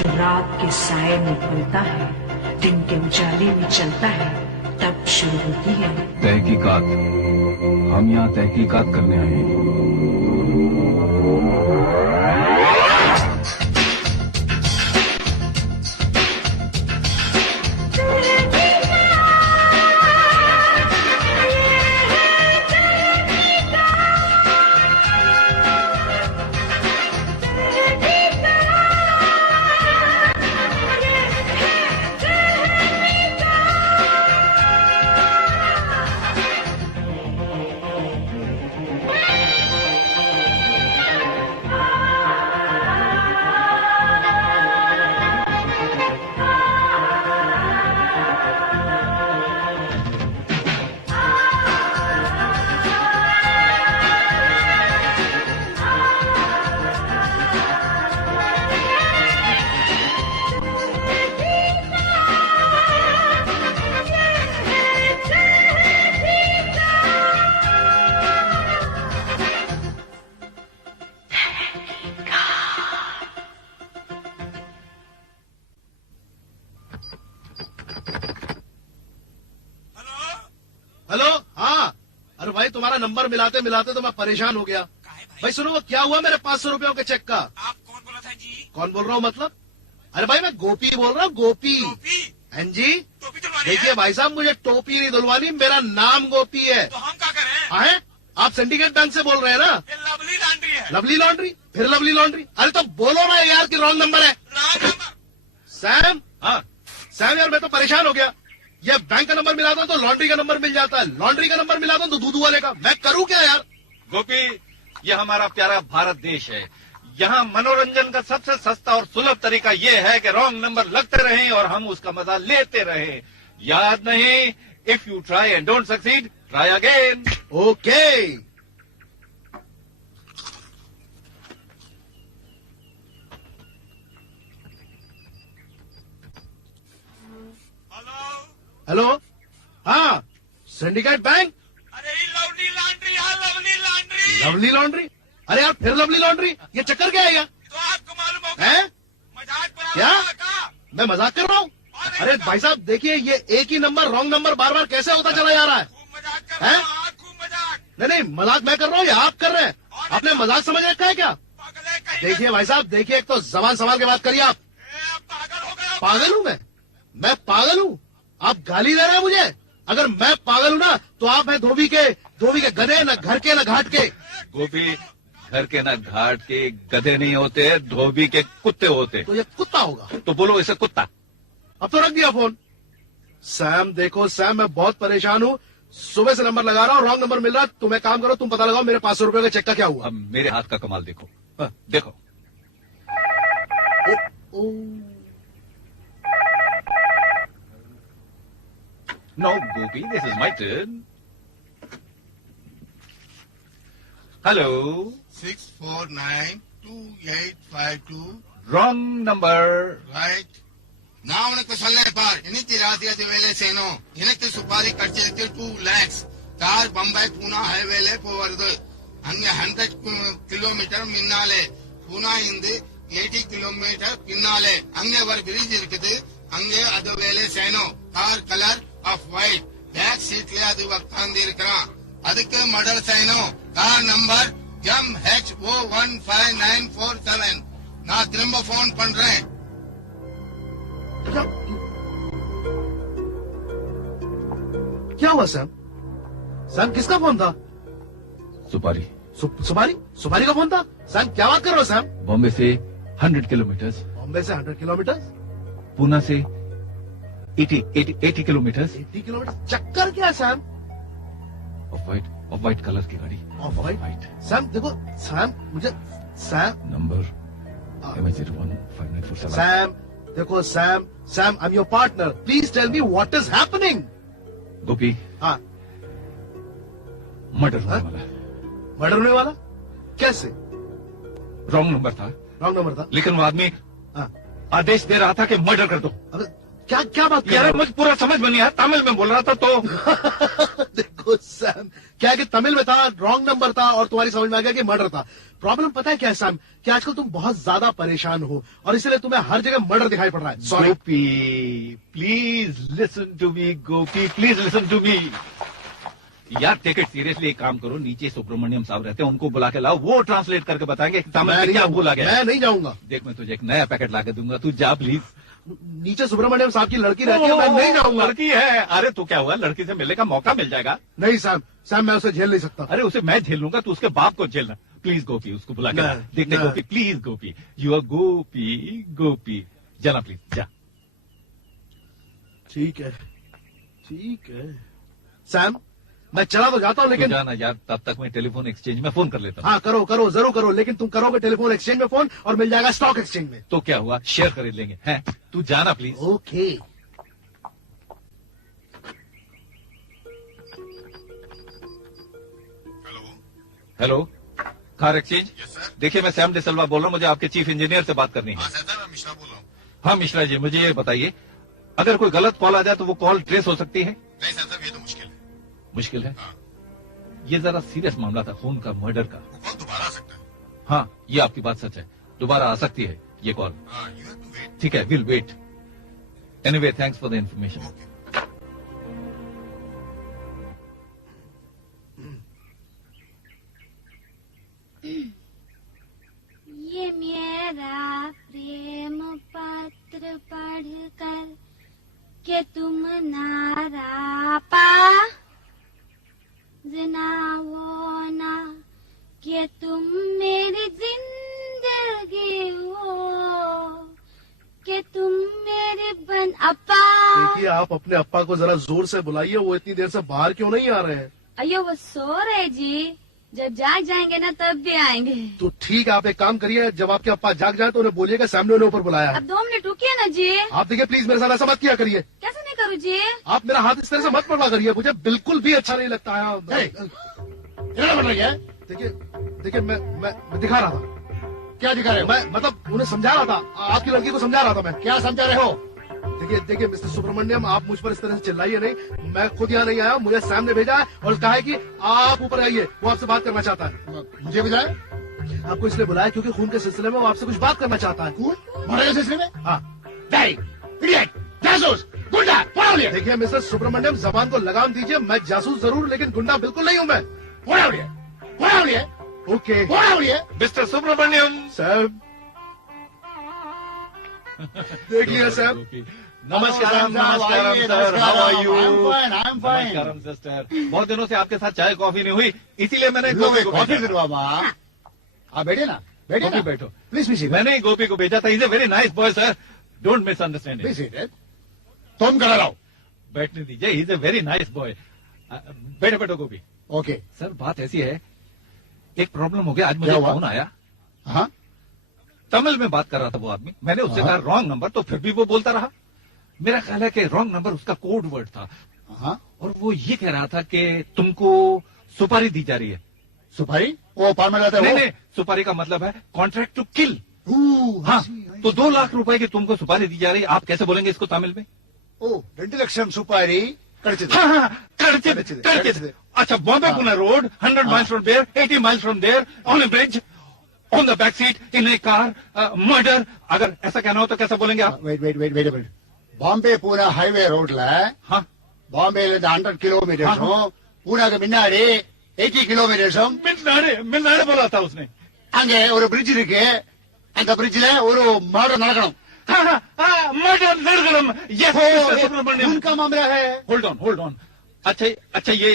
जो रात के साए में पलता है, दिन के उजाले में चलता है, तब शुरू होती है तहकीकात। हम यहाँ तहकीकात करने आए हैं। हेलो, हाँ। अरे भाई तुम्हारा नंबर मिलाते मिलाते तो मैं परेशान हो गया। भाई सुनो, वो क्या हुआ मेरे 500 रुपयों के चेक का? आप कौन बोला था जी? कौन बोल रहा हूँ मतलब? अरे भाई मैं गोपी बोल रहा हूँ, गोपी। हाँ जी। टोपी दिलवानी देखिए है? भाई साहब, मुझे टोपी नहीं दिलवानी, मेरा नाम गोपी है। तो हम क्या करें? हाँ, आप सिंडिकेट बैंक से बोल रहे हैं ना? ये लवली लॉन्ड्री है। Lovely laundry? फिर लवली लॉन्ड्री? अरे तो बोलो ना यार कि रॉन्ग नंबर है। Wrong number. सैम, हाँ, सैम यार मैं तो परेशान हो गया। ये बैंक का नंबर मिलाता तो लॉन्ड्री का नंबर मिल जाता है, लॉन्ड्री का नंबर मिलाता तो दूध वाले का। मैं करूँ क्या यार? गोपी, ये हमारा प्यारा भारत देश है। यहाँ मनोरंजन का सबसे सस्ता और सुलभ तरीका ये है कि रॉन्ग नंबर लगते रहें और हम उसका मजा लेते रहें। याद नहीं, if you try and don't succeed, try again. Okay. Hello. Hello, हाँ, सिंडिकेट बैंक। अरे ये लवली लॉन्ड्री है, लवली लॉन्ड्री। Lovely laundry? अरे यार फिर लवली लॉन्ड्री? ये चक्कर क्या है यार? तो आपको मालूम होगा? हैं? मजाक बना क्या? रहा था? मैं मजाक कर रहा हूँ? अरे भाई साहब देखिए, ये एक ही नंबर रॉन्ग नंबर बार बार कैसे होता चला जा रहा है? खूब मजाक कर रहा हैं? हूँ, आप खूब मजाक। नहीं नहीं, मजाक मैं कर रहा हूँ या आप कर रहे हैं? आपने मजाक समझ रखा है क्या? पागल है कहीं? देखिए भाई साहब, देखिए, एक तो जबान संभाल के बात करिए आप। आप पागल हो गए हो? पागल हूँ मैं पागल हूँ? आप गाली दे रहे हैं मुझे? अगर मैं पागल हूँ ना तो आप हैं धोबी के गधे, न घर के न घाट के। गोपी, घर के ना घाट के गधे नहीं होते, धोबी के कुत्ते होते। तो ये कुत्ता होगा। तो बोलो इसे कुत्ता। अब तो रख दिया फोन। सैम देखो सैम, मैं बहुत परेशान हूँ। सुबह से नंबर लगा रहा हूँ, रॉन्ग नंबर मिल रहा है। तुम एक काम करो, तुम पता लगाओ मेरे 500 रुपए के चेक का क्या हुआ। अब मेरे हाथ का कमाल देखो। देखो। No, Gopi, this is my turn. Hello. 6492852 Wrong number. right. நான் உனக்கு சொல்லேன் பார், இன்னைக்கு ராத்திரி வேலை செய்யணும். எனக்கு சுப்பாரி கடிச்சிருக்கு 2 lakhs. கார் பம்பாய் பூனா ஹைவேல போவது. அங்க 100 கிலோமீட்டர் முன்னாலே. பூனா இருந்து 80 கிலோமீட்டர் பின்னாலே. அங்க ஒரு பிரிட்ஜ் இருக்குது. அங்க அது வேலை செய்யணும். Car colour off white. Back சீட்ல அது உட்கார்ந்து இருக்கிறான். அதுக்கு மர்டர் செய்யணும். Car number MHO15947. நான் திரும்ப போன் பண்றேன். क्या हुआ सैम? सैम किसका फोन था? सुपारी। सुपारी का फोन था? सैम क्या बात कर रहे हो सैम? बॉम्बे से 100 किलोमीटर। बॉम्बे से 100 किलोमीटर? पूना से 80 किलोमीटर। 80 किलोमीटर? चक्कर क्या है सैम? ऑफ व्हाइट कलर की गाड़ी। Off white? सैम देखो सैम, मुझे सैम नंबर MH015947। सैम देखो Sam, I am your partner, please tell me what is happening. Gopi, हाँ, मर्डर होने वाला है। मर्डर होने वाला? कैसे? रॉन्ग नंबर था, रॉन्ग नंबर था? लेकिन वो आदमी हाँ, आदेश दे रहा था कि मर्डर कर दो। अबे क्या बात कर यार रहे हो? मुझे पूरा समझ में नहीं आया, तमिल में बोल रहा था तो। देखो सैम, क्या है कि तमिल में था, रॉन्ग नंबर था और तुम्हारी समझ में आ गया कि मर्डर था। प्रॉब्लम पता है क्या है सैम, कि आजकल तुम बहुत ज्यादा परेशान हो और इसलिए तुम्हें हर जगह मर्डर दिखाई पड़ रहा है। Sorry. Gopi please listen to me, Gopi please listen to me. यार टेक इट सीरियसली, एक काम करो, नीचे सुब्रमण्यम साहब रहते हैं, उनको बुला के लाओ, वो ट्रांसलेट करके बताएंगे कि तमिल में क्या बोला गया। मैं नहीं जाऊंगा। देख मैं तुझे एक नया पैकेट ला के दूंगा, तू जा प्लीज। नीचे सुब्रमण्यम साहब की लड़की रहती है, मैं नहीं जाऊंगा। लड़की है? अरे तो क्या हुआ, लड़की से मिलने का मौका मिल जाएगा। नहीं सैम, सैम मैं उसे झेल नहीं सकता। अरे उसे मैं झेल लूंगा, तू उसके बाप को झेलना। प्लीज गोपी, उसको बुला के ला। देखते नहीं। गोपी, प्लीज गोपी, यू आर गोपी, गोपी जाना प्लीज, जा। ठीक है, ठीक है सैम, मैं चला तो जाता हूँ तू लेकिन जाना यार, तब तक मैं टेलीफोन एक्सचेंज में फोन कर लेता हूँ। हाँ करो करो, जरूर करो, लेकिन तुम करोगे टेलीफोन एक्सचेंज में फोन और मिल जाएगा स्टॉक एक्सचेंज में। तो क्या हुआ, शेयर खरीद लेंगे। हैं, तू जाना please. Okay. Hello. Hello, car exchange. Yes sir. देखिए मैं सैम डिसल्वा बोल रहा हूँ, मुझे आपके चीफ इंजीनियर से बात करनी है। हाँ सर, मैं मिश्रा बोल रहा हूँ। हाँ मिश्रा जी, मुझे ये बताइए, अगर कोई गलत कॉल आ जाए तो वो कॉल ट्रेस हो सकती है? नहीं सर साहब, ये तो मुश्किल है। मुश्किल है? हाँ। ये जरा सीरियस मामला था, खून का, मर्डर का। वो कॉल दोबारा आ सकता है। हाँ ये आपकी बात सच है, दोबारा आ सकती है ये कॉल। हाँ, यू हैव टू वेट। ठीक है, will wait. Anyway thanks for the information. Okay. ये मेरा प्रेम पत्र पढ़कर के तुम नारा पा जनाओ ना कि तुम मेरी जिंदगी हो कि तुम मेरे बन अपा। देखिए आप अपने अप्पा को जरा जोर से बुलाइए, वो इतनी देर से बाहर क्यों नहीं आ रहे हैं? अयो वो सो रहे जी, जब जाग जाएंगे ना तब भी आएंगे। तो ठीक है, आप एक काम करिए, जब आपके अप्पा जाग जाए तो उन्हें बोलिएगा सामने उन्हें ऊपर बुलाया है। अब 2 मिनट रुकिए ना जी। आप देखिए प्लीज मेरे साथ ऐसा मत किया करिए। कैसे नहीं करूँ जी? आप मेरा हाथ इस तरह से मत पकड़ा करिए, मुझे बिल्कुल भी अच्छा नहीं लगता है। देखिए देखिए मैं दिखा रहा था। क्या दिखा रहे हो? मैं मतलब उन्हें समझा रहा था, आपकी लड़की को समझा रहा था मैं। क्या समझा रहे हो? देखिए देखिए मिस्टर सुब्रमण्यम, आप मुझ पर इस तरह से चिल्लाइए नहीं, मैं खुद यहाँ नहीं आया, मुझे सैम ने भेजा है और कहा है कि आप ऊपर आइए, वो आपसे बात करना चाहता है। मुझे बताए? आपको इसलिए बुलाया क्योंकि खून के सिलसिले में वो आपसे कुछ बात करना चाहता है। कौन? मर्डर के सिलसिले में? हाँ इडियट, जासूस, गुंडा, पढ़ा लिया। देखिए मिस्टर सुब्रमण्यम, जबान को लगाम दीजिए, मैं जासूस जरूर लेकिन गुंडा बिल्कुल नहीं हूँ मैं। पढ़ा लिया, ओके पढ़ा लिया। मिस्टर सुब्रमण्यम। सैम, देख लिया सैम। नमस्कारम, नमस्कारम sir, how are you? I am fine. नमस्कारम सिस्टर, बहुत दिनों से आपके साथ चाय कॉफी नहीं हुई, इसीलिए मैंने गोपी को कॉफी भेजा। फिर बाबा। आप बैठे ना, बैठे गोपी ना, बैठो। प्लीज प्लीज मैंने ही गोपी को भेजा था, is a very nice boy sir, don't misunderstand. Please तुम करा लाओ। बैठने दीजिए, is a very nice boy. बैठो बैठो गोपी। ओके। सर बात ऐसी है, एक प्रॉब्लम हो गया, आज मुझे क्या हुआ? फोन आया, हाँ तमिल में बात कर रहा था वो आदमी, मैंने उससे कहा रॉन्ग नंबर, तो फिर भी वो बोलता रहा। मेरा ख्याल है कि रॉन्ग नंबर उसका कोड वर्ड था, हाँ। और वो ये कह रहा था कि तुमको सुपारी दी जा रही है। सुपारी? वो पार में रहता है नहीं वो? नहीं, सुपारी का मतलब है कॉन्ट्रैक्ट टू किल। हाँ। हाँ, तो 2 लाख रुपए की तुमको सुपारी दी जा रही है, आप कैसे बोलेंगे इसको तमिल में? ओ 2 लक्षम सुपारी कड़चिद। हाँ हाँ, कड़चिद, कड़चिद, कड़चिद। कड़चिद। अच्छा, Bombay Pune road, 100 miles from there, 80 miles from there, on a bridge, on the back seat, in a car, murder. अगर ऐसा कहना हो तो कैसा बोलेंगे आप? வெயிட் பாம்பே பூனா ஹைவே ரோட்ல हाँ, பாம்பேல இருந்து 100 கிலோமீட்டர்ஸும் பூனாக்கு முன்னாடி 80 கிலோமீட்டர்ஸும் मिलनाड़े बोला था उसने। அங்க ஒரு பிரிட்ஜ் இருக்கு. அந்த பிரிட்ஜ்ல ஒரு மர்டர் நடக்கணும். हाँ हाँ हाँ, मर्डर निर्गलम, यस मिस्टर सुब्रमण्यम। उनका मामला है. Hold on. अच्छा ये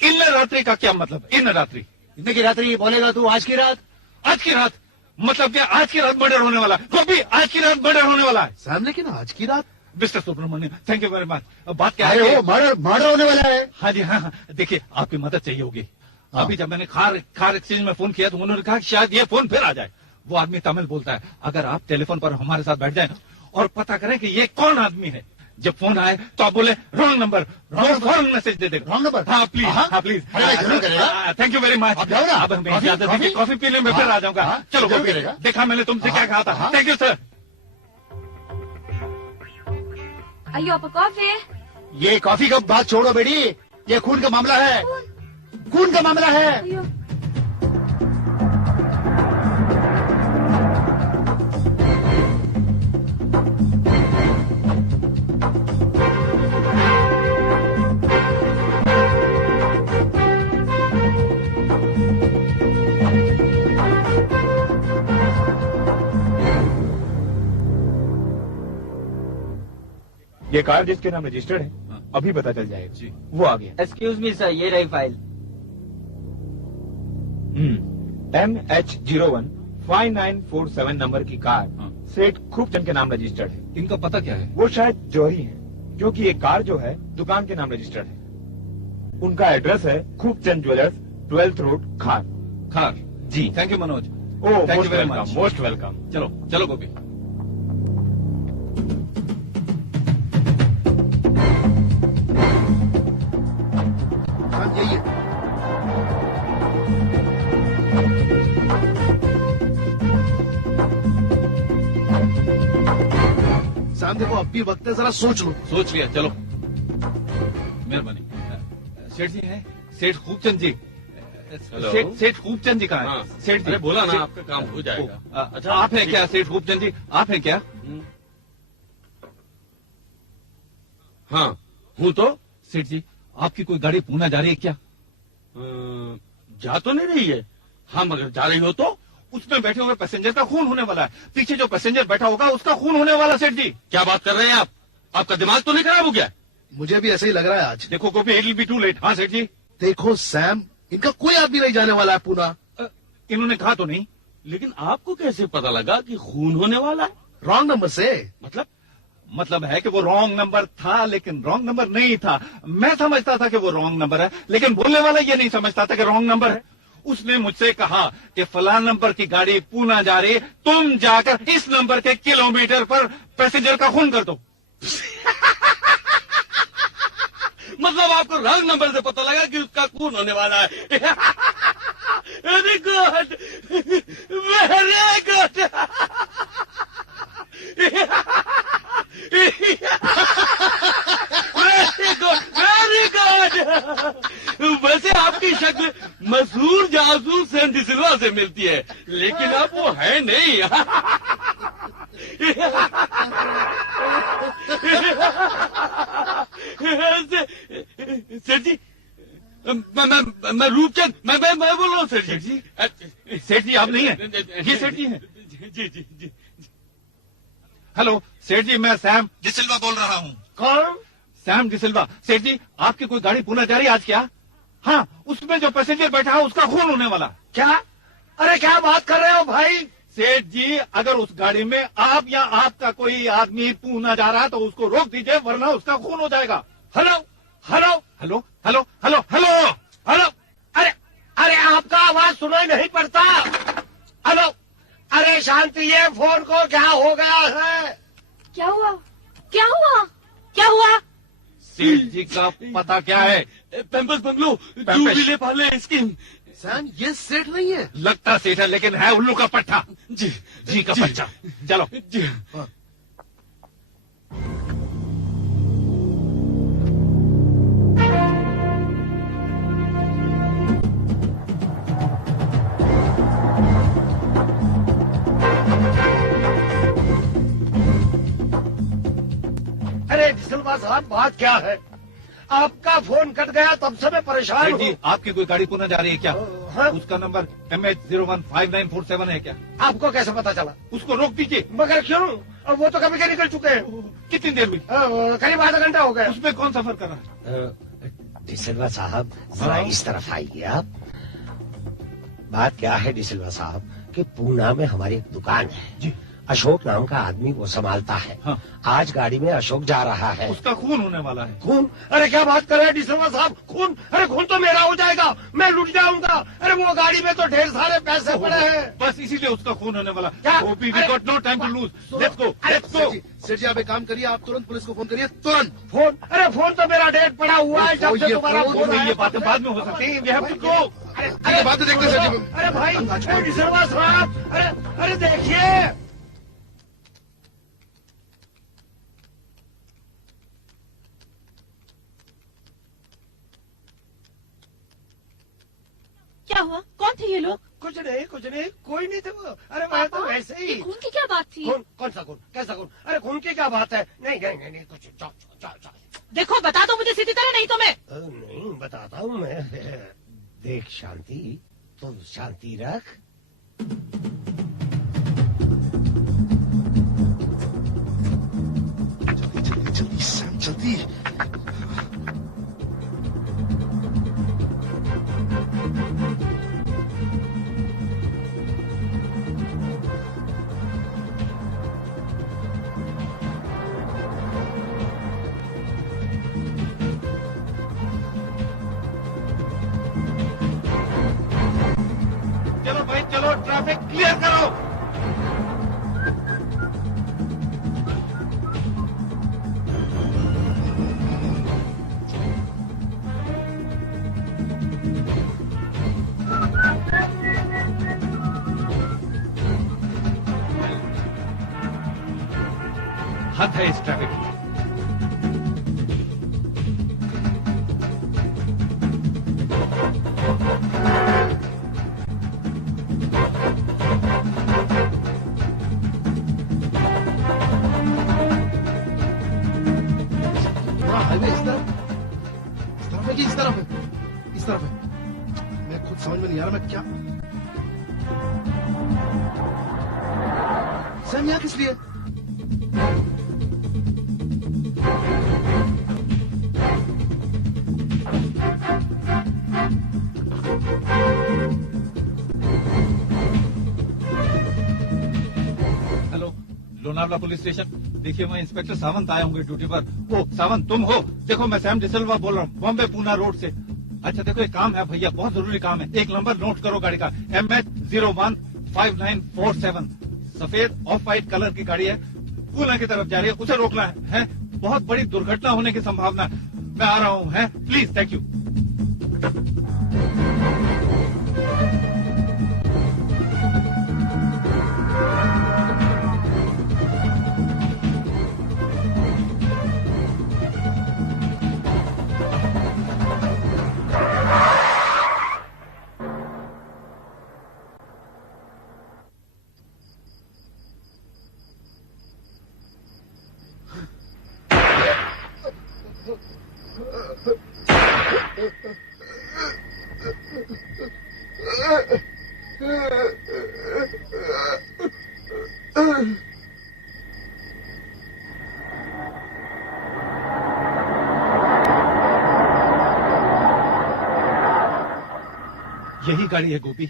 इन रात्रि का क्या मतलब? इन रात्रि, இன்னைக்கு ராத்திரி बोलेगा तू आज की रात. आज की रात मतलब क्या? आज की रात मर्डर होने वाला है गोपी, आज की रात मर्डर होने वाला है। सैम लेकिन आज की रात? Mister Subramaniam, thank you very much. बात क्या है अरे कि- वो मर्डर होने वाला है. हाँ जी हाँ, देखिए आपकी मदद चाहिए होगी। अभी जब मैंने कार एक्सचेंज में फोन किया तो उन्होंने कहा कि शायद ये फोन फिर आ जाए। वो आदमी तमिल बोलता है, अगर आप टेलीफोन पर हमारे साथ बैठ जाए और पता करें कि ये कौन आदमी है, जब फोन आए तो आप बोले रॉन्ग नंबर, फौरन मैसेज दे देगा। Wrong number? हाँ प्लीज, हाँ? हाँ प्लीज। अरे भाई, जरूर करेगा। Thank you very much. आप जाओ ना। अब हमें कॉफी- इजाजत दीजिए, कॉफी? कॉफी पीने में फिर हाँ, आ जाऊंगा। हाँ, चलो जरूर गोपी, करेगा। देखा मैंने तुमसे क्या कहा था। हाँ। Thank you sir. अयो आप कॉफी? ये कॉफी का बात छोड़ो बेटी, ये खून का मामला है. खून का मामला है। अयो, ये कार जिसके नाम रजिस्टर्ड है अभी पता चल जाएगा। जी। वो आ गया। एक्सक्यूज मी सर, ये रही फाइल। MH015947 नंबर की कार हाँ। सेठ खूबचंद के नाम रजिस्टर्ड है। इनका पता क्या है? वो शायद जौहरी है, क्योंकि ये कार जो है दुकान के नाम रजिस्टर्ड है। उनका एड्रेस है Khubchand jewellers, 12th road, Khar. Khar. जी। Thank you Manoj. Oh, Thank you most very welcome, much. Most welcome. चलो चलो गोपी। हाँ, यही है। सैम देखो अब भी वक्त है, जरा सोच लो। सोच लिया, चलो। मेहरबानी। सेठ जी हैं? सेठ खूबचंद जी। हेलो। सेठ खूबचंद जी कहाँ हाँ। हैं? सेठ जी। अरे बोला ना, सेठ- आपका काम हो जाएगा। अच्छा, आप हैं क्या सेठ खूबचंद जी? आप हैं क्या? हाँ हूँ तो। सेठ जी, आपकी कोई गाड़ी पूना जा रही है क्या? जा तो नहीं रही है। हाँ मगर जा रही हो तो। उसमें बैठे हुए पैसेंजर का खून होने वाला है। पीछे जो पैसेंजर बैठा होगा उसका खून होने वाला। सेठ जी, क्या बात कर रहे हैं आप? आपका दिमाग तो नहीं खराब हो गया? मुझे भी ऐसे ही लग रहा है आज। देखो Gopi, it will be too late. हाँ सेठ जी। देखो सैम, इनका कोई आदमी नहीं जाने वाला है पूना। इन्होंने कहा तो नहीं। लेकिन आपको कैसे पता लगा कि खून होने वाला है? रॉन्ग नंबर से। मतलब है कि वो रॉन्ग नंबर था, लेकिन रॉन्ग नंबर नहीं था। मैं समझता था कि वो रॉन्ग नंबर है, लेकिन बोलने वाला ये नहीं समझता था कि रॉन्ग नंबर है। उसने मुझसे कहा कि फलां नंबर की गाड़ी पूना जा रही है, तुम जाकर इस नंबर के किलोमीटर पर पैसेंजर का खून कर दो। मतलब आपको रॉन्ग नंबर से पता लगा कि उसका खून होने वाला है। Very good, very good. Very good, very good. वैसे आपकी शक्ल मशहूर जासूस सैम डिसिल्वा से मिलती है, लेकिन आप वो है नहीं। सेठ जी, मैं रूपचंद, मैं बोल रहा हूँ सेठ जी। सेठ जी आप नहीं हैं? ये सेठ जी हैं? जी जी जी। हेलो सेठ जी, मैं सैम डिसिल्वा बोल रहा हूँ। कौन? सैम डिसिल्वा। सेठ जी, आपकी कोई गाड़ी पूना जा रही है आज क्या? हाँ, उसमें जो पैसेंजर बैठा है उसका खून होने वाला। क्या? अरे क्या बात कर रहे हो भाई? सेठ जी, अगर उस गाड़ी में आप या आपका कोई आदमी पूना जा रहा है तो उसको रोक दीजिए, वरना उसका खून हो जाएगा। Hello hello hello hello hello hello hello. अरे अरे आपका आवाज सुनाई नहीं पड़ता। हेलो। अरे शांति, ये फोन को क्या हो गया है? क्या हुआ? क्या हुआ? क्या हुआ? सेठ जी का पता क्या है? Pampas bungalow, pampas. जूबिले पाले स्कीम। सैम ये सेठ नहीं है। लगता सेठ है, लेकिन है उल्लू का पट्टा। जी जी का बच्चा। चलो। जी। अरे डिसिल्वा साहब, बात क्या है? आपका फोन कट गया, तब से मैं परेशान सेठ हूँ। जी, आपकी कोई गाड़ी पुनः जा रही है क्या? हाँ? उसका नंबर MH015947 है क्या? आपको कैसे पता चला? उसको रोक दीजिए। मगर क्यों? अब वो तो कभी के निकल चुके हैं। कितनी देर हुई? करीब आधा घंटा हो गया। उसमें कौन सफर कर रहा है? डिसिल्वा साहब, जरा इस तरफ आइए आप। बात क्या है डिसिल्वा साहब कि पूना में हमारी एक दुकान है जी। अशोक नाम का आदमी वो संभालता है। हाँ। आज गाड़ी में अशोक जा रहा है। उसका खून होने वाला है। खून? अरे क्या बात कर रहे हैं डिसिल्वा साहब? खून? अरे खून तो मेरा हो जाएगा, मैं लुट जाऊंगा। अरे वो गाड़ी में तो ढेर सारे पैसे पड़े हैं। बस इसीलिए उसका खून होने वाला। क्या? ओपी, वी अरे- got no time to lose. Let's go, अरे लेट्स गो। सेठ जी आप एक काम करिए, आप तुरंत पुलिस को फोन करिए, तुरंत। फोन? अरे फोन तो मेरा डेट पड़ा हुआ है, जब से ये तुम्हारा फोन फोन नहीं, आया ये बातें बाद में हो सकती है। We have to go. ये बातें देखते हैं, सेठ जी। अरे भाई, अरे डिसिल्वा साहब, अरे देखिए। क्या हुआ? कौन थे ये लोग? कुछ नहीं कोई नहीं थे वो। अरे मैं तो वैसे ही। खून की क्या बात थी? कौन सा खून? कैसा खून? अरे खून की क्या बात है? नहीं कुछ। जाओ। देखो बता दो मुझे सीधी तरह, नहीं तो मैं नहीं बताता हूँ मैं। देख शांति, तुम शांति रख। जल्दी सैम जल्दी। चलो भाई चलो, ट्रैफिक क्लियर करो। हद है इस ट्रैफिक की। हाईवे इस तरफ है कि इस तरफ है? इस तरफ है। मैं खुद समझ में नहीं आ रहा मैं क्या। सैम यहाँ किस लिए? Hello, Lonavala police station. देखिए मैं इंस्पेक्टर सावंत आए होंगे ड्यूटी पर। ओ सावंत तुम हो? देखो मैं सैम डिसिल्वा बोल रहा हूँ, बॉम्बे पूना रोड से। अच्छा देखो एक काम है भैया, बहुत जरूरी काम है। एक नंबर नोट करो गाड़ी का, MH015947। सफेद ऑफ व्हाइट कलर की गाड़ी है, पूना की तरफ जा रही है, उसे रोकना है। बहुत बड़ी दुर्घटना होने की संभावना है। मैं आ रहा हूँ, है प्लीज, थैंक यू। यही गाड़ी है Gopi.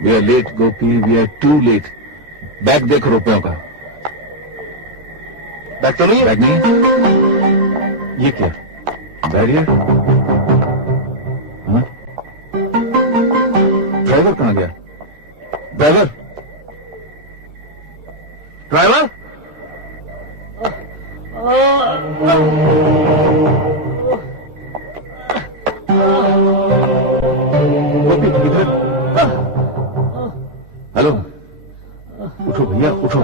We are late Gopi, we are too late. Bag देखो रुपयों का। बैग तो नहीं है? बैग नहीं? ये क्या? बैरियर? हाँ? ड्राइवर कहाँ गया? ड्राइवर? हेलो, उठो भैया उठो।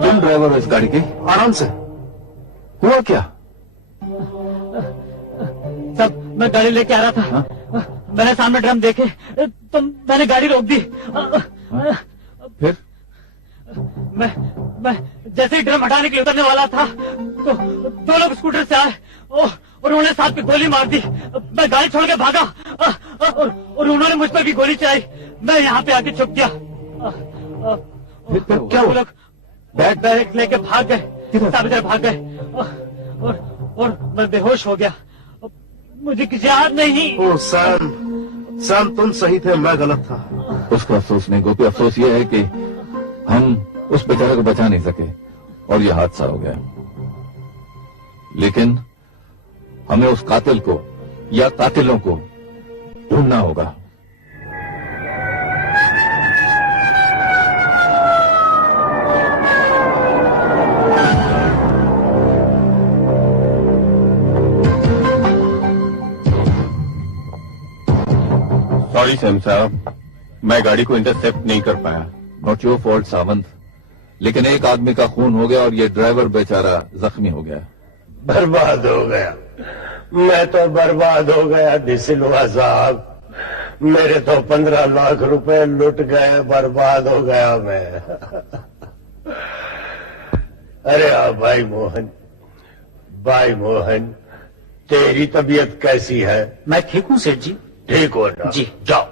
तुम ड्राइवर हो इस गाड़ी के? आराम से। हुआ क्या? सब मैं गाड़ी लेके आ रहा था। मैंने सामने ड्रम देखे तो मैंने गाड़ी रोक दी। फिर? मैं जैसे ही ड्रम हटाने के लिए उतरने वाला था तो दो लोग स्कूटर से आए और उन्होंने साथ में गोली मार दी। मैं गाड़ी छोड़ के भागा और उन्होंने मुझ पर भी गोली चलाई। मैं यहाँ पे आके छुप गया। फिर क्या हुआ? लोग बैग लेके भाग गए, सब इधर भाग गए और मैं बेहोश हो गया। मुझे कुछ याद नहीं। ओ सैम तुम सही थे, मैं गलत था। उसका अफसोस नहीं गोपी, अफसोस ये है कि हम उस बेचारे को बचा नहीं सके और ये हादसा हो गया। लेकिन हमें उस कातिल को या कातिलों को ढूंढना होगा। सॉरी सैम साहब, मैं गाड़ी को इंटरसेप्ट नहीं कर पाया। नॉट योर फॉल्ट सावंत, लेकिन एक आदमी का खून हो गया और ये ड्राइवर बेचारा जख्मी हो गया। बर्बाद हो गया। मैं तो बर्बाद हो गया डिसिल्वा साहब। मेरे तो 15 लाख रुपए लुट गए, बर्बाद हो गया मैं। अरे भाई मोहन, तेरी तबीयत कैसी है? मैं ठीक हूँ सेठ जी। ठीक हो ना? जी। जाओ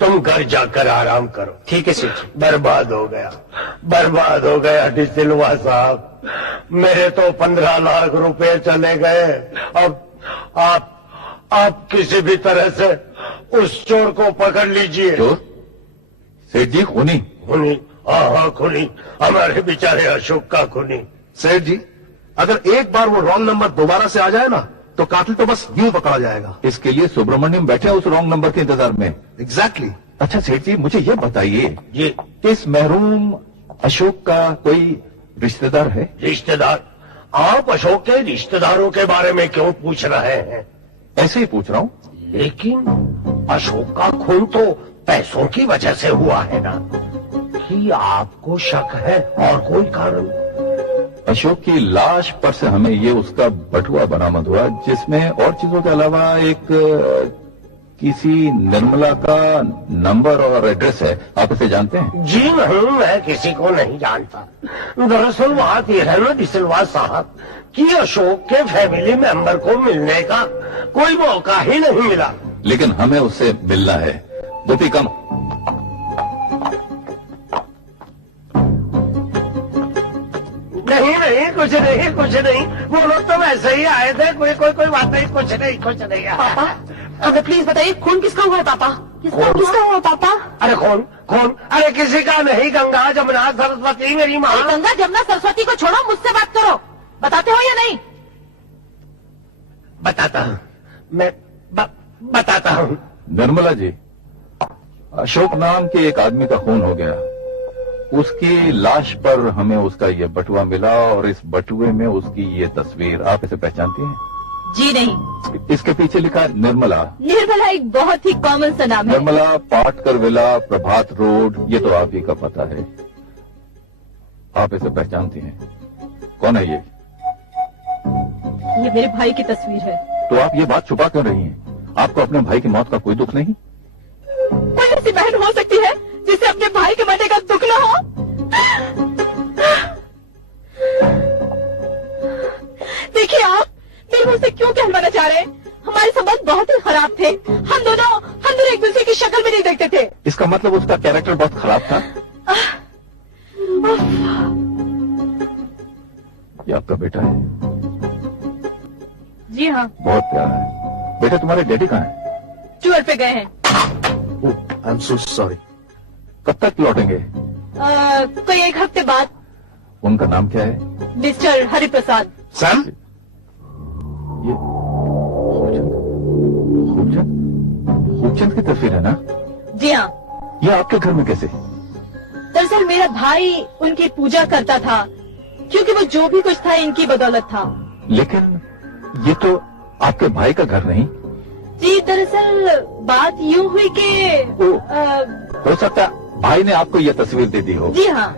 तुम घर जाकर आराम करो। ठीक है सेठ जी। बर्बाद हो गया डिसिल्वा साहब। मेरे तो 15 लाख रुपए चले गए। अब आप किसी भी तरह से उस चोर को पकड़ लीजिए। चोर? सेठ जी खूनी? हाँ खूनी, हमारे बेचारे अशोक का खूनी। सेठ जी, अगर एक बार वो रॉन्ग नंबर दोबारा से आ जाए ना तो कातिल तो बस यूं पकड़ा जाएगा। इसके लिए सुब्रमण्यम बैठे उस रॉन्ग नंबर के इंतजार में। एग्जैक्टली। अच्छा सेठ जी, मुझे ये बताइए जी, इस महरूम अशोक का कोई रिश्तेदार है? रिश्तेदार? आप अशोक के रिश्तेदारों के बारे में क्यों पूछ रहे हैं? ऐसे ही पूछ रहा हूँ। लेकिन अशोक का खून तो पैसों की वजह से हुआ है ना, कि आपको शक है और कोई कारण? अशोक की लाश पर से हमें ये उसका बटुआ बरामद हुआ, जिसमें और चीजों के अलावा एक किसी निर्मला का नंबर और एड्रेस है। आप इसे जानते हैं? जी नहीं, मैं किसी को नहीं जानता। दरअसल बात यह है ना डिसिल्वा साहब कि अशोक के फैमिली मेंबर को मिलने का कोई मौका ही नहीं मिला। लेकिन हमें उससे मिलना है। गोपी कम। नहीं, कुछ नहीं, वो लोग तो वैसे ही आए थे। कोई बात नहीं, कुछ नहीं। पापा, हमें प्लीज बताइए खून किसका हुआ है पापा? किसका हुआ पापा? अरे खून अरे किसी का नहीं। गंगा जमुना सरस्वती मेरी माँ। गंगा जमुना सरस्वती को छोड़ो, मुझसे बात करो। बताते हो या नहीं? बताता हूँ, मैं बताता हूँ। निर्मला जी, अशोक नाम के एक आदमी का खून हो गया। उसकी लाश पर हमें उसका ये बटुआ मिला और इस बटुए में उसकी ये तस्वीर। आप इसे पहचानती हैं? जी नहीं। इसके पीछे लिखा है निर्मला। निर्मला एक बहुत ही कॉमन सा नाम है। निर्मला, पाटकर विला, प्रभात रोड, ये तो आप ही का पता है। आप इसे पहचानती हैं? कौन है ये मेरे भाई की तस्वीर है। तो आप ये बात छुपा कर रही हैं? आपको अपने भाई की मौत का कोई दुख नहीं? कोई ऐसी बहन हो सकती है जिसे अपने भाई के मरने का दुख न हो? देखिए, आप मेरे मुंह से क्यों कहलवाना चाह रहे हैं? हमारे संबंध बहुत ही खराब थे। हम दोनों एक दूसरे की शक्ल में नहीं देखते थे। इसका मतलब उसका कैरेक्टर बहुत खराब था? ये आपका बेटा है? जी हाँ। बहुत प्यारा है। बेटा, तुम्हारे डैडी कहाँ है? टूर पे गए हैं। I am so sorry. कब तक लौटेंगे? कोई 1 हफ्ते बाद। उनका नाम क्या है? मिस्टर हरिप्रसाद। सैम? ये खूबचंद की तस्वीर है ना? जी हाँ। ये आपके घर में कैसे? दरअसल मेरा भाई उनकी पूजा करता था, क्योंकि वो जो भी कुछ था इनकी बदौलत था। लेकिन ये तो आपके भाई का घर नहीं। जी, दरअसल बात यूं हुई कि हो सकता है भाई ने आपको ये तस्वीर दे दी हो। जी हाँ।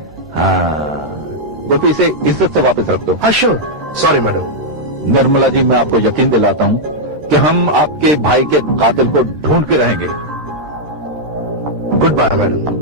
तो इसे इज्जत से वापस रख दो। Ashok, sorry madam. निर्मला जी, मैं आपको यकीन दिलाता हूँ कि हम आपके भाई के कातिल को ढूंढ के रहेंगे। Good bye madam.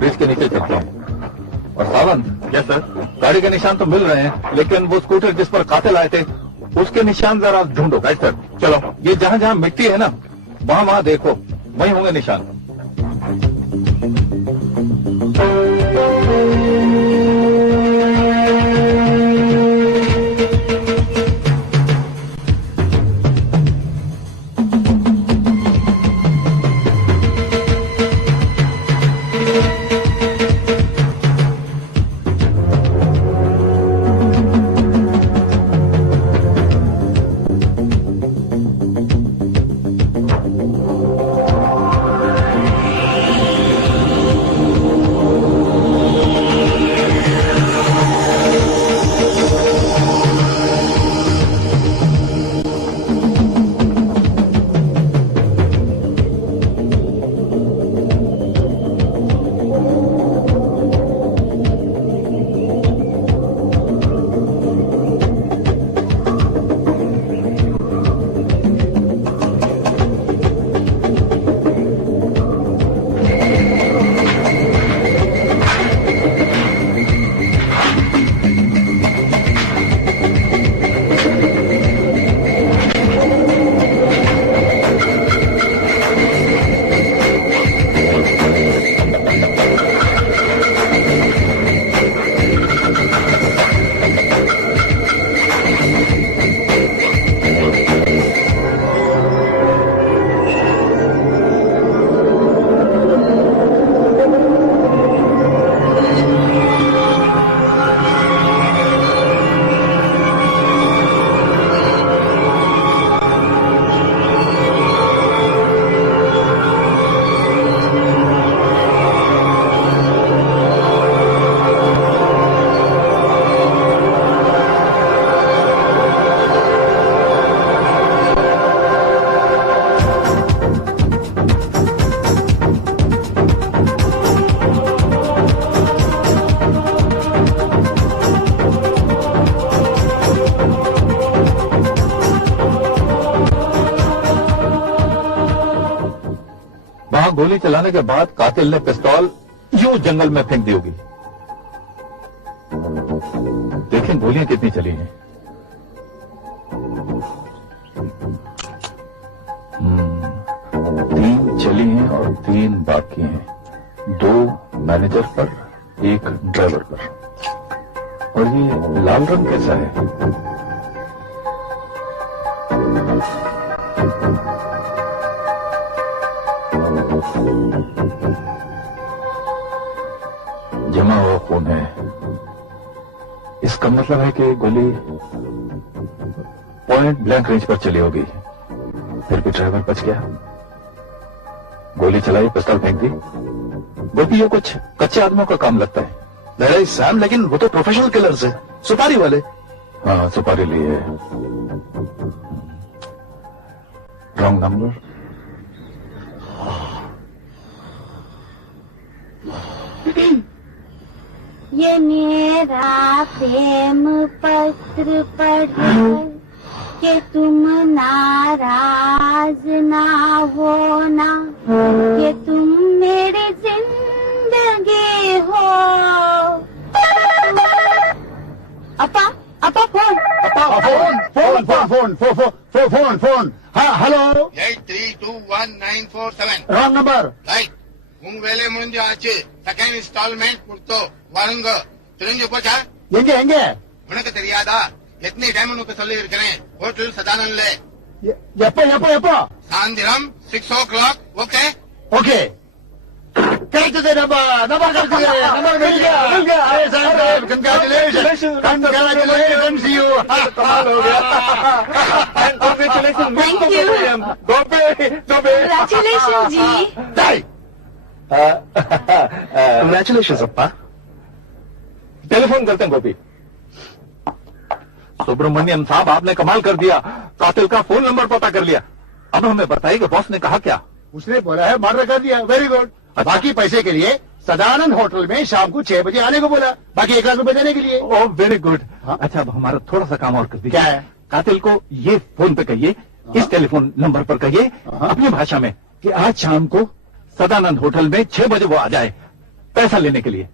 ब्रिज के नीचे चलते हैं। और सावंत, यस सर, गाड़ी के निशान तो मिल रहे हैं, लेकिन वो स्कूटर जिस पर कातिल आए थे उसके निशान जरा ढूंढो। राइट सर, चलो ये जहां जहां मिट्टी है ना वहां वहां देखो, वहीं होंगे निशान। गोली चलाने के बाद कातिल ने पिस्तौल यूं जंगल में फेंक दी होगी। देखें गोलियां कितनी चली हैं। 3 चली हैं और 3 बाकी हैं। 2 मैनेजर पर, 1 ड्राइवर पर। और ये लाल रंग कैसा है? जमा हुआ खून है। इसका मतलब है कि गोली पॉइंट ब्लैंक रेंज पर चली होगी। फिर भी ड्राइवर बच गया। गोली चलाई, पिस्तौल फेंक दी। गोपी ये कुछ कच्चे आदमियों का काम लगता है। नहीं सैम, लेकिन वो तो प्रोफेशनल किलर्स है, सुपारी वाले। हाँ, सुपारी लिए। Wrong number. ये मेरा प्रेम पत्र पढ़कर कि तुम नाराज ना होना, कि तुम मेरी जिंदगी हो। अपा फोन, फोन। हाँ, हेलो। 832194 wrong number. राइट। ವೇಳೆ ಮುಂದೆ ಆಚೆ ಸೆಕೆಂಡ್ ಇನ್ಸ್ಟಾಲ್ಮೆಂಟ್ ಕೊಡ್ತು வாருங்க தெரிஞ்சு போச்சா? எங்க உனக்கு தெரியாதா? எத்தனை டைம் உனக்கு சொல்லி இருக்கிறேன், ஹோட்டல் சதானன்ல எப்போ சாயந்திரம் 6 o'clock. ஓகே ஓகே கிடைச்சது. நம்பர் கிடைச்சது. நம்பர் मिल गया। अरे साहब कंग्रेचुलेशंस यू। कमाल हो गया। Thank you. Congratulations ji. Congratulations अप्पा। टेलीफोन करते हैं गोपी। सुब्रमण्यम साहब, आपने कमाल कर दिया। कातिल का फोन नंबर पता कर लिया। अब हमें बताइए कि बॉस ने कहा क्या? उसने बोला है मर्डर कर दिया। Very good. बाकी पैसे के लिए सदानंद होटल में शाम को 6 बजे आने को बोला, बाकी 1 लाख रुपए देने के लिए। Oh very good. अच्छा, अब हमारा थोड़ा सा काम और कर दीजिए। क्या है? कातिल को ये फोन पे कहिए, इस टेलीफोन नंबर पर कहिए अपनी भाषा में कि आज शाम को सदानंद होटल में 6 बजे वो आ जाए पैसा लेने के लिए।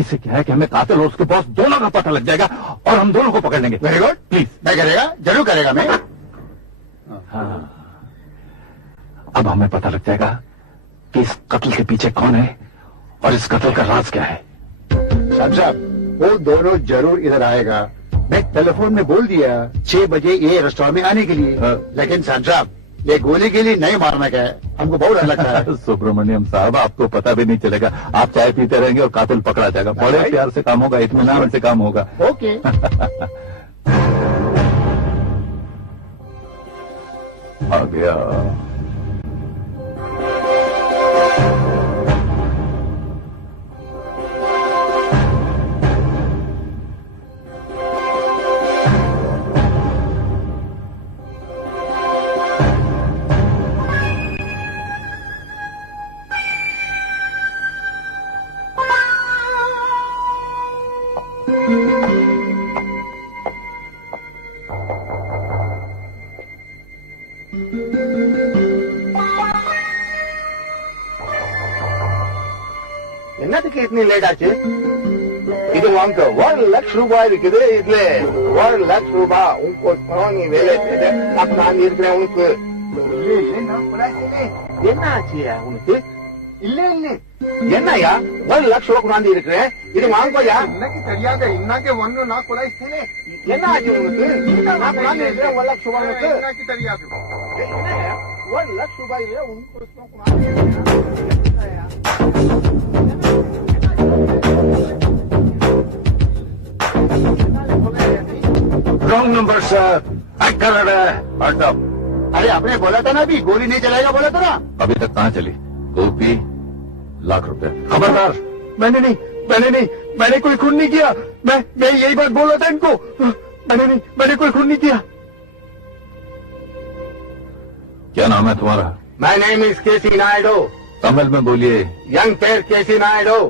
इससे क्या है कि हमें कातिल और उसके बॉस दोनों का पता लग जाएगा और हम दोनों को पकड़ लेंगे। Very good, please. मैं करेगा, जरूर करेगा मैं। हाँ, अब हमें पता लग जाएगा कि इस कत्ल के पीछे कौन है और इस कत्ल का राज क्या है। साहब वो दोनों जरूर इधर आएगा। मैं टेलीफोन में बोल दिया 6 बजे ये रेस्टोरेंट में आने के लिए। लेकिन साहब ये गोली के लिए नहीं मारना क्या है, हमको बहुत डर लगता है। सुब्रमण्यम साहब, आपको पता भी नहीं चलेगा। आप चाय पीते रहेंगे और कातिल पकड़ा जाएगा। बड़े प्यार से काम होगा, इत्मीनान से काम होगा। ओके। आ गया। என்னதுக்கு இத்தனை லேட் ஆச்சு? இது வாங்க 1 லட்சம் ரூபாய் இருக்குது. இதுல 1 லட்சம் ரூபாய் உங்க நீ வேலை செய்த அப்ப நான் இருக்கிறேன் உனக்கு. என்ன ஆச்சு உனக்கு? இல்ல இல்ல என்னையா 1 லட்சம் ரூபாய் கொண்டாந்து இருக்கிறேன், இது வாங்கோயா. எனக்கு தெரியாத இன்னைக்கு ஒண்ணு நான் கொடாய்ச்சேனே. என்ன ஆச்சு உனக்கு? நான் கொண்டாந்து இருக்கிறேன் 1 லட்சம் ரூபாய் உனக்கு. எனக்கு தெரியாது. 1 லட்சம் ரூபாய் இல்ல உங்களுக்கு रॉन्ग नंबर सर, हैक कर रहा है। हट अप। अरे आपने बोला था ना अभी गोली नहीं चलाएगा, बोला था ना। अभी तक कहाँ चली? गोपी लाख रुपए। खबरदार, मैंने नहीं, मैंने कोई खून नहीं किया। मैं यही बात बोल रहा था इनको। मैंने कोई खून नहीं किया। क्या नाम है तुम्हारा? My name is KC Naidu. Tamil में बोलिए। यंग पेर केसी नायडू।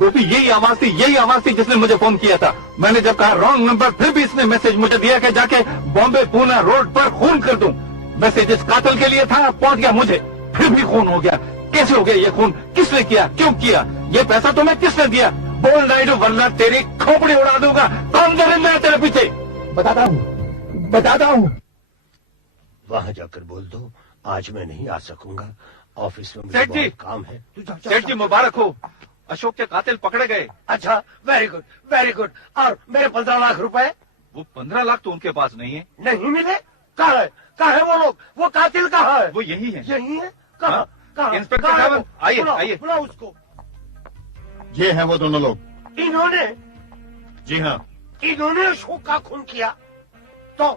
गोपी यही आवाज थी जिसने मुझे फोन किया था। मैंने जब कहा रॉन्ग नंबर, फिर भी इसने मैसेज मुझे दिया कि जाके बॉम्बे पूना रोड पर खून कर दूं। मैसेज इस कातिल के लिए था, पहुंच गया मुझे, फिर भी खून हो गया। कैसे हो गया ये खून? किसने किया? क्यों किया? ये पैसा तुम्हें किसने दिया? बोल नायडू, वरना तेरी खोपड़ी उड़ा दूंगा। कौन दरिंदा है तेरे पीछे? बताता हूँ। वहां जाकर बोल दो आज मैं नहीं आ सकूंगा, ऑफिस में मुझे सेठ जी, बहुत काम है। सेठ जी मुबारक हो, अशोक के कातिल पकड़े गए। अच्छा, वेरी गुड वेरी गुड। और मेरे 15 लाख रुपए? वो 15 लाख तो उनके पास नहीं है। नहीं मिले? कहाँ है वो लोग? वो कातिल कहाँ है? वो यही है। यही है? कहाँ? इंस्पेक्टर साहब आइए। बुलाओ उसको। ये है वो दोनों लोग। इन्होंने? जी हाँ। इन्होंने अशोक का खून किया? तो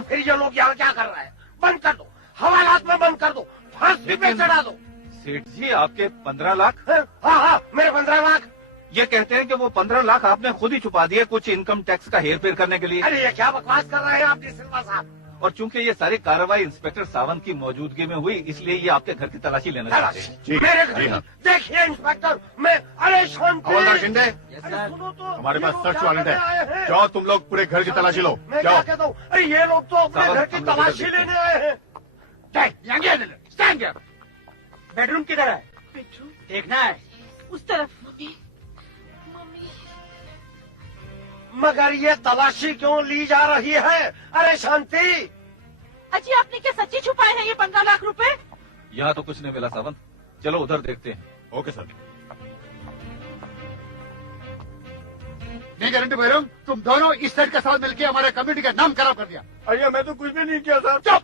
फिर ये लोग यहाँ क्या कर रहे हैं? बंद कर दो, हवालात में बंद कर दो, फांसी पे चढ़ा दो। सेठ जी आपके 15 लाख? हाँ, मेरे 15 लाख। ये कहते हैं कि वो 15 लाख आपने खुद ही छुपा दिए कुछ इनकम टैक्स का हेर फेर करने के लिए। अरे ये क्या बकवास कर रहे हैं आप सिल्वा साहब? और चूंकि ये सारी कार्रवाई इंस्पेक्टर सावंत की मौजूदगी में हुई, इसलिए ये आपके घर की तलाशी लेना चाहते हैं। मेरे घर? देखिए इंस्पेक्टर, मैं अरे शांति। हवलदार शिंदे, सुनो तो, हमारे पास सर्च वारंट है। जाओ तुम लोग पूरे घर की तलाशी लो। मैं क्या कहता हूँ, अरे ये लोग तो अपने घर की तलाशी लेने आए हैं। बेडरूम किधर है? देखना है उस तरफ। मगर ये तलाशी क्यों ली जा रही है? अरे शांति। अजी आपने क्या सच्ची छुपाए हैं ये 15 लाख रुपए? यहाँ तो कुछ नहीं मिला सावंत, चलो उधर देखते हैं। Okay sir. नहीं गारंटी बैरम, तुम दोनों इस साइड के साथ मिलकर हमारे कम्युनिटी का नाम खराब कर दिया। अरे मैं तो कुछ भी नहीं किया सर। चुप।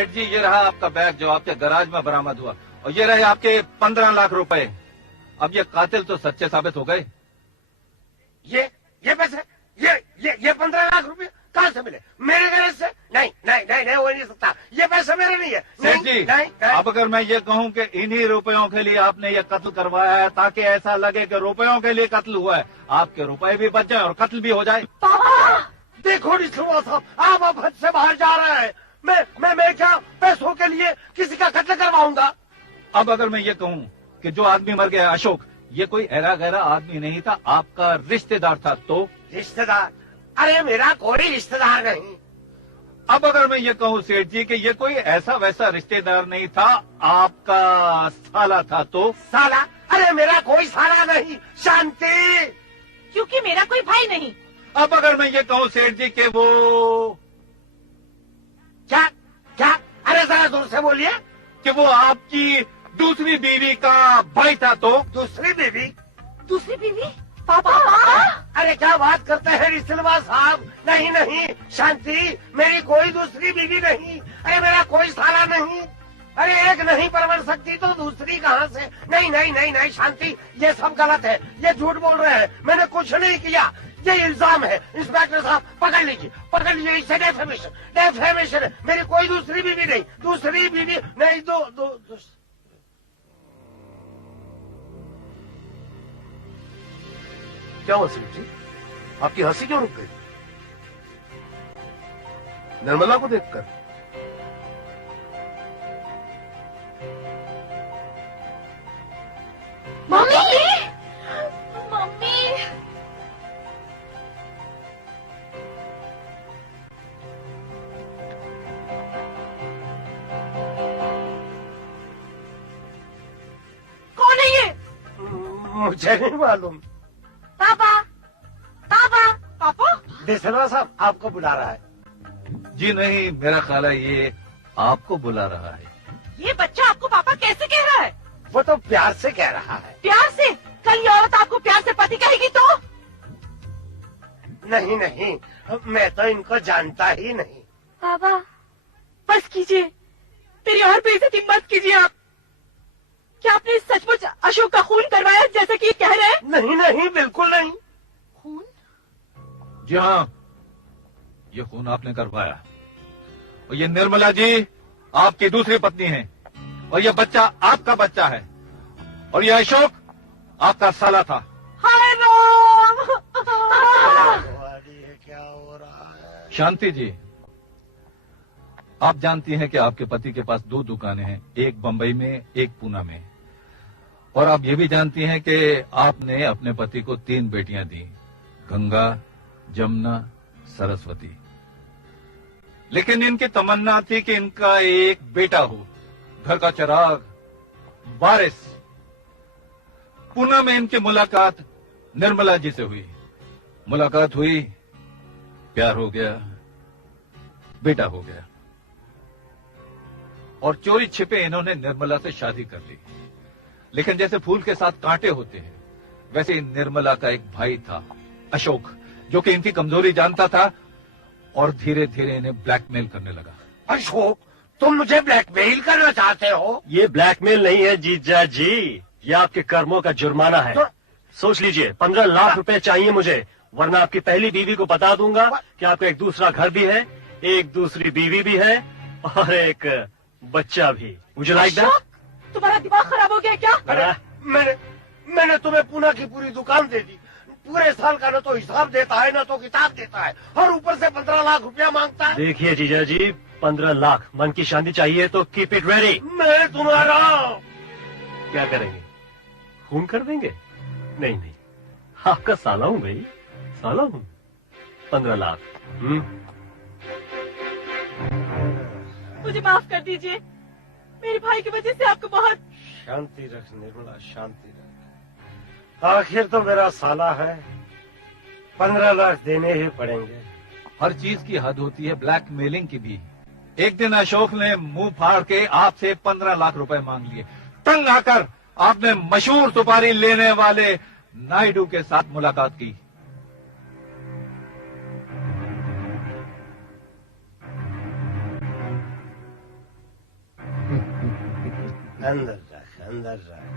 सेठ जी, ये रहा आपका बैग जो आपके गैराज में बरामद हुआ, और ये रहे आपके 15 लाख रुपए। अब ये कातिल तो सच्चे साबित हो गए। ये पैसे, ये 15 लाख रुपए कहाँ से मिले? मेरे गैरेज से? नहीं नहीं नहीं नहीं, हो नहीं सकता। ये पैसे मेरे नहीं है। सेठ जी, अब अगर मैं ये कहूँ कि इन्हीं रुपयों के लिए आपने ये कत्ल करवाया है ताकि ऐसा लगे कि रुपयों के लिए कत्ल हुआ है, आपके रुपए भी बच जाए और कत्ल भी हो जाए। देखो निस्लवा साहब, आप अब हद से बाहर जा रहे हैं। मैं क्या पैसों के लिए किसी का कत्ल करवाऊंगा? अब अगर मैं ये कहूँ कि जो आदमी मर गया अशोक, ये कोई ऐरा गैरा आदमी नहीं था, आपका रिश्तेदार था, तो? रिश्तेदार? अरे मेरा कोई रिश्तेदार नहीं। अब अगर मैं ये कहूँ सेठ जी कि ये कोई ऐसा वैसा रिश्तेदार नहीं था, आपका साला था, तो? साला? अरे मेरा कोई साला नहीं। शांति। क्योंकि मेरा कोई भाई नहीं। अब अगर मैं ये कहूँ सेठ जी कि वो क्या? अरे जरा दूर से बोलिए। कि वो आपकी दूसरी बीवी का भाई था, तो? दूसरी बीवी? दूसरी बीवी? पापा! अरे क्या बात करते हैं रिस्लवा साहब? नहीं नहीं शांति, मेरी कोई दूसरी बीवी नहीं। अरे मेरा कोई साला नहीं। अरे एक नहीं परवर सकती तो दूसरी कहाँ से? नहीं नहीं नहीं नहीं शांति, ये सब गलत है। ये झूठ बोल रहे हैं, मैंने कुछ नहीं किया। ये इल्जाम है। इंस्पेक्टर साहब पकड़ लीजिए इसे। डेफेमेशन है। मेरी कोई दूसरी बीवी नहीं। दूसरी बीवी नहीं। दो क्या हुआ सेठ जी? आपकी हंसी क्यों रुक गई? निर्मला को देखकर? मम्मी! कौन है ये? मुझे नहीं मालूम। पापा? देसलवा साहब आपको बुला रहा है। जी नहीं, मेरा ख्याल है ये आपको बुला रहा है। ये बच्चा आपको पापा कैसे कह रहा है? वो तो प्यार से कह रहा है। प्यार से? कल ये औरत आपको प्यार से पति कहेगी तो? नहीं, मैं तो इनको जानता ही नहीं। पापा बस कीजिए, तेरी और बेइज्जती मत कीजिए आप। क्या आपने सचमुच अशोक का खून करवाया जैसा कि ये कह रहे हैं? नहीं, बिल्कुल नहीं। खून? जी हाँ, ये खून आपने करवाया। और ये निर्मला जी आपकी दूसरी पत्नी है, और ये बच्चा आपका बच्चा है, और ये अशोक आपका साला था। हाय राम! क्या हो रहा है? शांति जी, आप जानती हैं कि आपके पति के पास 2 दुकानें हैं, एक बंबई में, एक पूना में। और आप ये भी जानती हैं कि आपने अपने पति को 3 बेटियां दी, गंगा, जमुना, सरस्वती। लेकिन इनकी तमन्ना थी कि इनका एक बेटा हो, घर का चिराग, वारिस। पूना में इनकी मुलाकात निर्मला जी से हुई। मुलाकात हुई, प्यार हो गया, बेटा हो गया, और चोरी छिपे इन्होंने निर्मला से शादी कर ली। लेकिन जैसे फूल के साथ कांटे होते हैं, वैसे ही निर्मला का एक भाई था अशोक, जो कि इनकी कमजोरी जानता था और धीरे धीरे इन्हें ब्लैकमेल करने लगा। अशोक, तुम मुझे ब्लैकमेल करना चाहते हो? ये ब्लैकमेल नहीं है जीजा जी, ये आपके कर्मों का जुर्माना है। सोच लीजिए, 15 लाख रुपए चाहिए मुझे, वरना आपकी पहली बीवी को बता दूंगा कि आपका एक दूसरा घर भी है, एक दूसरी बीवी भी है, और एक बच्चा भी। मुझे लाइक दैट? तुम्हारा दिमाग खराब हो गया क्या? अरे मैंने तुम्हें पूना की पूरी दुकान दे दी। पूरे साल का न तो हिसाब देता है, न तो किताब देता है, और ऊपर से 15 लाख रुपया मांगता है। देखिए जीजा जी, 15 लाख, मन की शांति चाहिए तो कीप इट रेडी। मैं तुम्हारा क्या करेंगे? खून कर देंगे? नहीं, आपका साला हूँ भाई, साला हूँ। 15 लाख। मुझे माफ कर दीजिए, मेरे भाई की वजह से आपको बहुत। शांति रख निर्मला, शांति रख। आखिर तो मेरा साला है, 15 लाख देने ही पड़ेंगे। हर चीज की हद होती है, ब्लैकमेलिंग की भी। एक दिन अशोक ने मुंह फाड़ के आपसे 15 लाख रुपए मांग लिए। तंग आकर आपने मशहूर सुपारी लेने वाले नायडू के साथ मुलाकात की। अंदर रख, अंदर रख।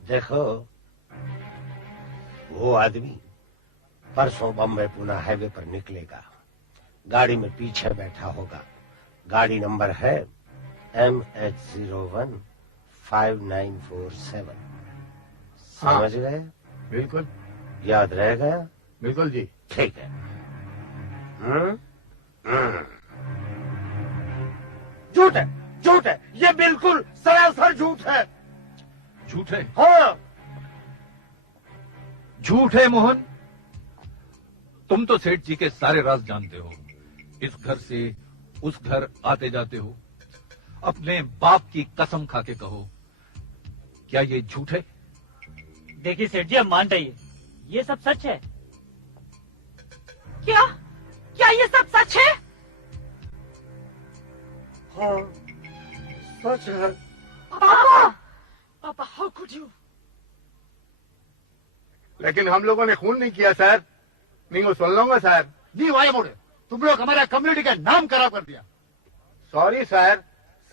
देखो, वो आदमी परसों बम्बई पुणे हाईवे पर निकलेगा, गाड़ी में पीछे बैठा होगा। गाड़ी नंबर है MH01 5947। समझ गए? बिल्कुल। याद रह गया? बिल्कुल जी। ठीक है। झूठ है, झूठ है, ये बिल्कुल सरासर झूठ है। झूठ है? हाँ। झूठ है मोहन। तुम तो सेठ जी के सारे राज जानते हो। इस घर से उस घर आते जाते हो। अपने बाप की कसम खा के कहो, क्या ये झूठ है? देखिए सेठ जी, अब मान जाइए, ये सब सच है। क्या क्या ये सब सच है? हाँ, सच है। पापा, पापा, हाउ कुड यू? लेकिन हम लोगों ने खून नहीं किया सर। नहीं वो सुन लूंगा सर। नहीं वाई मोड़े, तुम लोग हमारा कम्युनिटी का नाम खराब कर दिया। Sorry sir.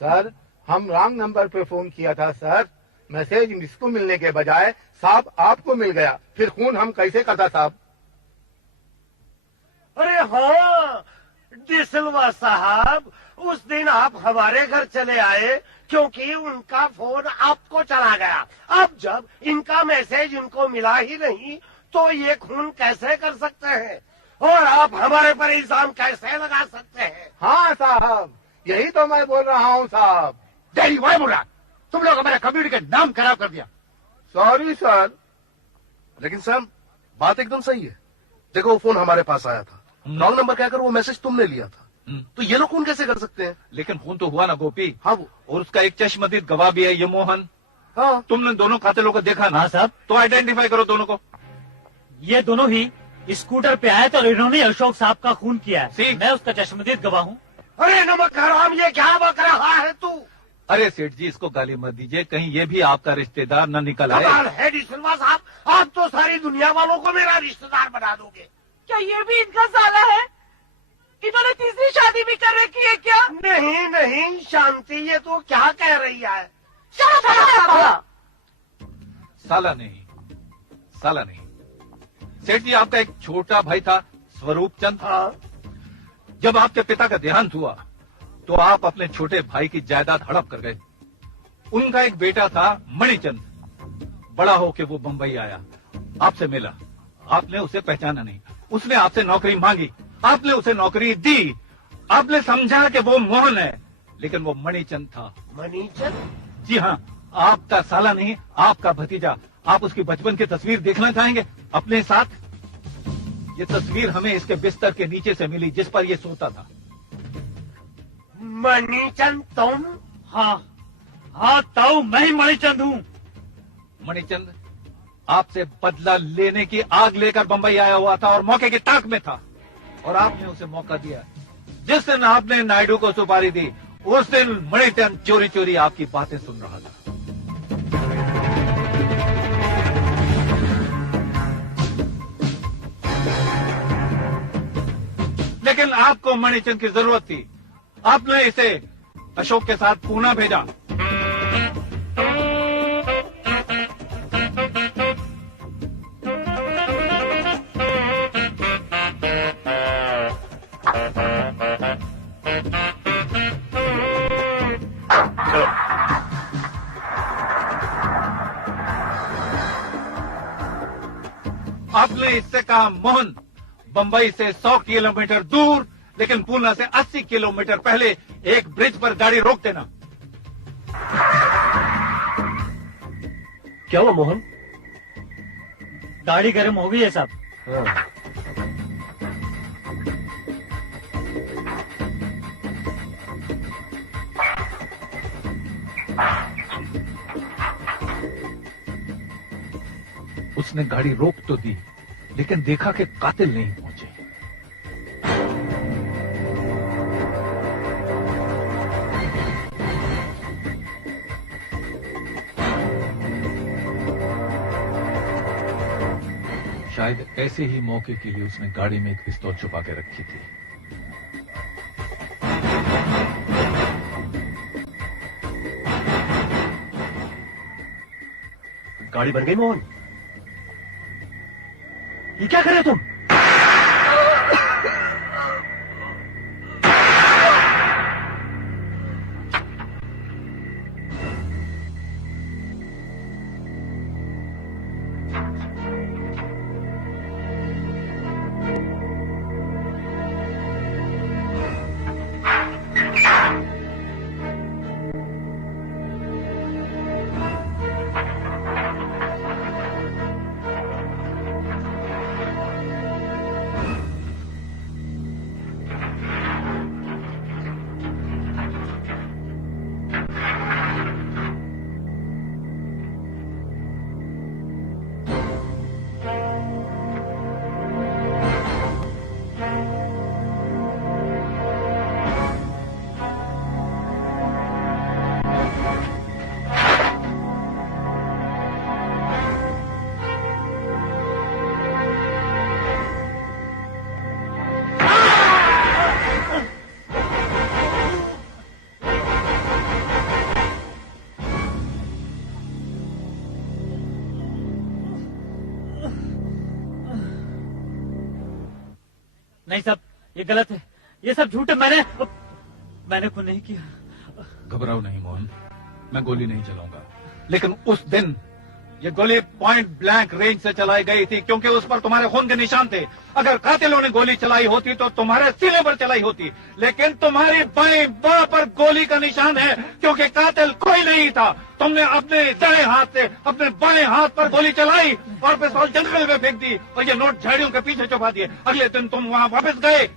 सर, हम रॉन्ग नंबर पे फोन किया था सर। मैसेज इसको मिलने के बजाय साहब आपको मिल गया, फिर खून हम कैसे करता साहब? अरे हाँ डिसिल्वा साहब, उस दिन आप हमारे घर चले आए क्योंकि उनका फोन आपको चला गया। अब जब इनका मैसेज इनको मिला ही नहीं तो ये खून कैसे कर सकते हैं और आप हमारे पर इल्जाम कैसे लगा सकते हैं? हाँ साहब, यही तो मैं बोल रहा हूँ साहब। डैडी वाई बोला, तुम लोग हमारे कम्युनिटी का नाम खराब कर दिया। Sorry sir. लेकिन सैम, बात एकदम सही है। देखो, वो फोन हमारे पास आया था, रॉन्ग नंबर कहकर वो मैसेज तुमने लिया था, तो ये लोग खून कैसे कर सकते हैं? लेकिन खून तो हुआ ना गोपी। हाँ वो, और उसका एक चश्मदीद गवाह भी है, ये मोहन। हाँ, तुमने दोनों कातिलों को देखा ना? हाँ साहब। तो आइडेंटिफाई करो दोनों को। ये दोनों ही स्कूटर पे आए थे और इन्होंने अशोक साहब का खून किया है। मैं उसका चश्मदीद गवाह हूँ। अरे नमक हराम, ये क्या बक रहा है तू? अरे सेठ जी, इसको गाली मत दीजिए, कहीं ये भी आपका रिश्तेदार न निकल आए। कमाल है डिसिल्वा साहब, आप तो सारी दुनिया वालों को मेरा रिश्तेदार बना दोगे। क्या ये भी इनका साला है? इन्होंने तीसरी शादी भी कर रखी है क्या? नहीं नहीं शांति, ये तो क्या कह रही है? साला नहीं, साला नहीं। सेठ जी, आपका एक छोटा भाई था स्वरूप चंद। हाँ। जब आपके पिता का देहांत हुआ तो आप अपने छोटे भाई की जायदाद हड़प कर गए। उनका एक बेटा था मणिचंद। बड़ा होके वो बंबई आया, आपसे मिला, आपने उसे पहचाना नहीं। उसने आपसे नौकरी मांगी, आपने उसे नौकरी दी। आपने समझा कि वो मोहन है, लेकिन वो मणिचंद था। मणिचंद? जी हाँ, आपका साला नहीं, आपका भतीजा। आप उसकी बचपन की तस्वीर देखना चाहेंगे अपने साथ? ये तस्वीर हमें इसके बिस्तर के नीचे से मिली जिस पर ये सोता था। मणिचंद तुम? हाँ हाँ ताऊ, मैं ही मणिचंद हूँ। मणिचंद आपसे बदला लेने की आग लेकर बंबई आया हुआ था और मौके की ताक में था, और आपने उसे मौका दिया। जिस दिन आपने नायडू को सुपारी दी, उस दिन मणिचंद चोरी चोरी आपकी बातें सुन रहा था। लेकिन आपको मणिचंद की जरूरत थी, आपने इसे अशोक के साथ पूना भेजा। आपने इससे कहा मोहन बंबई से 100 किलोमीटर दूर, लेकिन पूना से 80 किलोमीटर पहले एक ब्रिज पर गाड़ी रोक देना। क्या हुआ मोहन? गाड़ी गर्म हो गई है साहब। उसने गाड़ी रोक तो दी, लेकिन देखा कि कातिल नहीं पहुंचे। शायद ऐसे ही मौके के लिए उसने गाड़ी में एक पिस्तौल छुपा के रखी थी। गाड़ी बन गई मोहन। ये क्या कर रहे हो तुम? नहीं साहब, ये गलत है, ये सब झूठ है। मैंने खून नहीं किया। घबराओ नहीं मोहन, मैं गोली नहीं चलाऊंगा। लेकिन उस दिन ये गोली पॉइंट ब्लैंक रेंज से चलाई गई थी, क्योंकि उस पर तुम्हारे खून के निशान थे। अगर कातिलों ने गोली चलाई होती तो तुम्हारे सीने पर चलाई होती, लेकिन तुम्हारी बाएं बाह पर गोली का निशान है, क्योंकि कातिल कोई नहीं था। तुमने अपने दाएं हाथ से अपने बाएं हाथ पर गोली चलाई और पिस्तौल जंगल में फेंक दी और ये नोट झाड़ियों के पीछे छुपा दिए। अगले दिन तुम वहां वापस गए।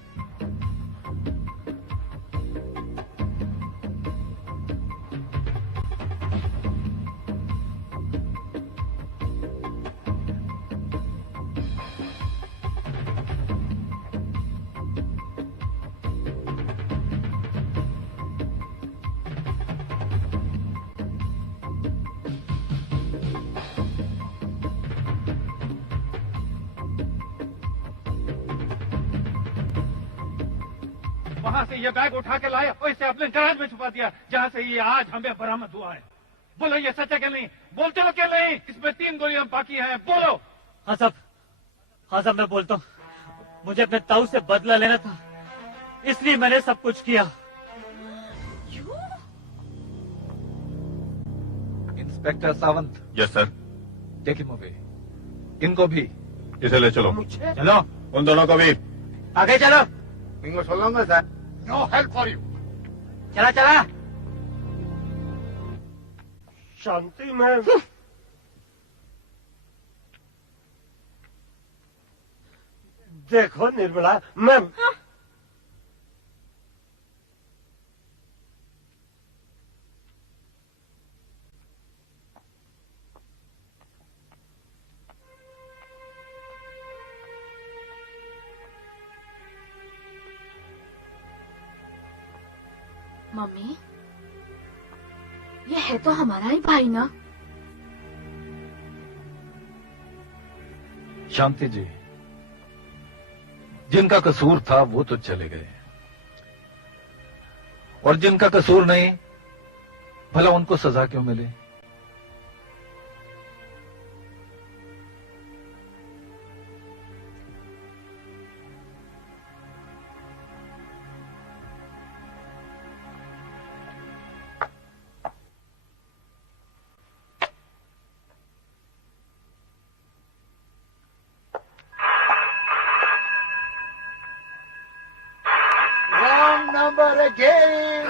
वहां से ये बैग उठा के लाए और इसे अपने गैराज में छुपा दिया, जहां से ये आज हमें बरामद हुआ है। बोलो ये सच है कि नहीं? बोलते हो कि नहीं? इसमें 3 गोलियां बाकी हैं, बोलो। हाँ साहब मैं बोलता हूँ, मुझे अपने ताऊ से बदला लेना था, इसलिए मैंने सब कुछ किया। Inspector Sawant. Yes sir. Take him away. इनको भी इसे ले चलो। चलो। उन दोनों को भी आगे चलो। इनको सोलूंगा sir. No help for you. चला चला। शांति में। देखो निर्मला, मैं मम्मी, ये है तो हमारा ही भाई ना। शांति जी, जिनका कसूर था वो तो चले गए, और जिनका कसूर नहीं, भला उनको सजा क्यों मिले? Wrong number again.